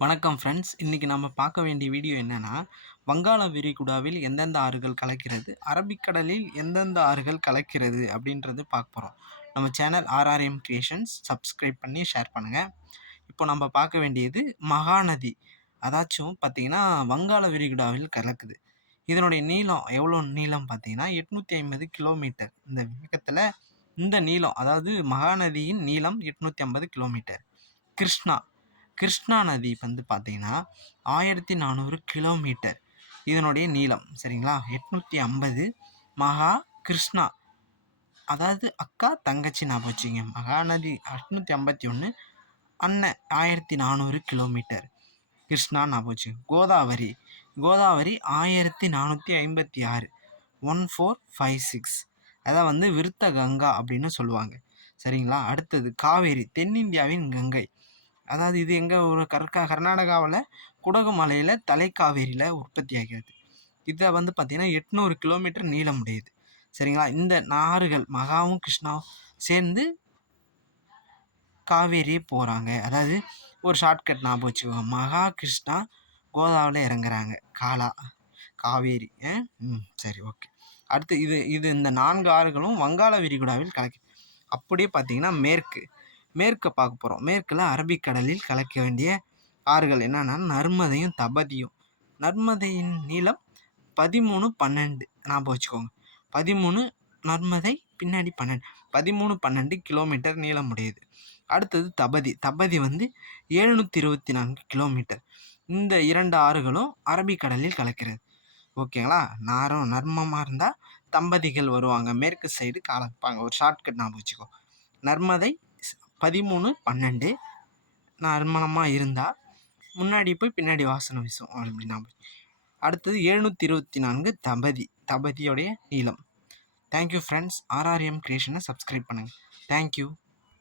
வணக்கம் ஃப்ரெண்ட்ஸ் இன்றைக்கி நம்ம பார்க்க வேண்டிய வீடியோ என்னென்னா வங்காள விரிகுடாவில் எந்தெந்த ஆறுகள் கலக்கிறது அரபிக்கடலில் எந்தெந்த ஆறுகள் கலக்கிறது அப்படின்றது பார்க்க போகிறோம் நம்ம சேனல் ஆர்ஆர்எம் கிரியேஷன்ஸ் சப்ஸ்கிரைப் பண்ணி ஷேர் பண்ணுங்கள் இப்போ நம்ம பார்க்க வேண்டியது மகாநதி. அதாச்சும் பார்த்திங்கன்னா வங்காள விரிகுடாவில் கலக்குது. இதனுடைய நீளம் எவ்வளோ நீளம் பார்த்தீங்கன்னா எட்நூற்றி ஐம்பது கிலோமீட்டர் இந்த வேகத்தில் இந்த நீளம் அதாவது மகாநதியின் நீளம் எட்நூற்றி ஐம்பது கிலோமீட்டர் கிருஷ்ணா. கிருஷ்ணா நதி வந்து பார்த்தீங்கன்னா ஆயிரத்தி நானூறு கிலோமீட்டர். இதனுடைய நீளம் சரிங்களா? எட்நூற்றி ஐம்பது மகா கிருஷ்ணா. அதாவது அக்கா தங்கச்சி ஞாபகம் வச்சுங்க மகாநதி எட்நூற்றி ஐம்பத்தி ஒன்று அண்ணன் ஆயிரத்தி நானூறு கிலோமீட்டர். கிருஷ்ணா ஞாபகம் வச்சுங்க கோதாவரி. கோதாவரி ஆயிரத்தி நானூற்றி ஐம்பத்தி ஆறு. One four five six. அதை வந்து விருத்த கங்கா அப்படின்னு சொல்லுவாங்க. சரிங்களா? அடுத்தது காவேரி தென்னிந்தியாவின் கங்கை. அதாவது இது எங்கே ஒரு கர்கா கர்நாடகாவில் குடகு மலையில் தலைக்காவேரியில் உற்பத்தி ஆகிறது இதை வந்து பார்த்திங்கன்னா எட்நூறு கிலோமீட்டர் நீளம் உடையது சரிங்களா? இந்த நாறுகள் மகாவும் கிருஷ்ணாவும் சேர்ந்து காவேரி போகிறாங்க அதாவது ஒரு ஷார்ட்கட் ஞாபகம் வச்சுக்கோங்க. மகா கிருஷ்ணா கோதாவில் இறங்குறாங்க. காலா காவேரி. ம் சரி ஓகே. அடுத்து இது இது இந்த நான்கு ஆறுகளும் வங்காள விரிகுடாவில் கலக்கு அப்படியே பார்த்தீங்கன்னா மேற்கு. மேற்கை பார்க்க போகிறோம் மேற்கில் அரபிக்கடலில் கலக்க வேண்டிய ஆறுகள் என்னென்னா நர்மதையும் தபதியும். நர்மதையின் நீளம் பதிமூணு பன்னெண்டு. ஞாபகம் வச்சுக்கோங்க. பதிமூணு நர்மதை பின்னாடி பன்னெண்டு. பதிமூணு பன்னெண்டு கிலோமீட்டர் நீளம் உடையது அடுத்தது தபதி. தபதி வந்து எழுநூற்றி இருபத்தி நான்கு கிலோமீட்டர். இந்த இரண்டு ஆறுகளும் அரபிக்கடலில் கலக்கிறது. ஓகேங்களா? நாரம் நர்மமாக இருந்தால் தம்பதிகள் வருவாங்க. மேற்கு சைடு கலப்பாங்க ஒரு ஷார்ட்கட் ஞாபகம் வச்சுக்கோ. நர்மதை பதிமூணு பன்னெண்டு. நறுமணமாக இருந்தால் முன்னாடி போய் பின்னாடி வாசனை வீசும். அப்படின்னா அடுத்தது எழுநூற்றி இருபத்தி நான்கு தபதி. தபதியோடைய நீளம். தேங்க்யூ ஃப்ரெண்ட்ஸ் ஆர்ஆர்எம் கிரியேஷனை சப்ஸ்கிரைப் பண்ணுங்கள் தேங்க்யூ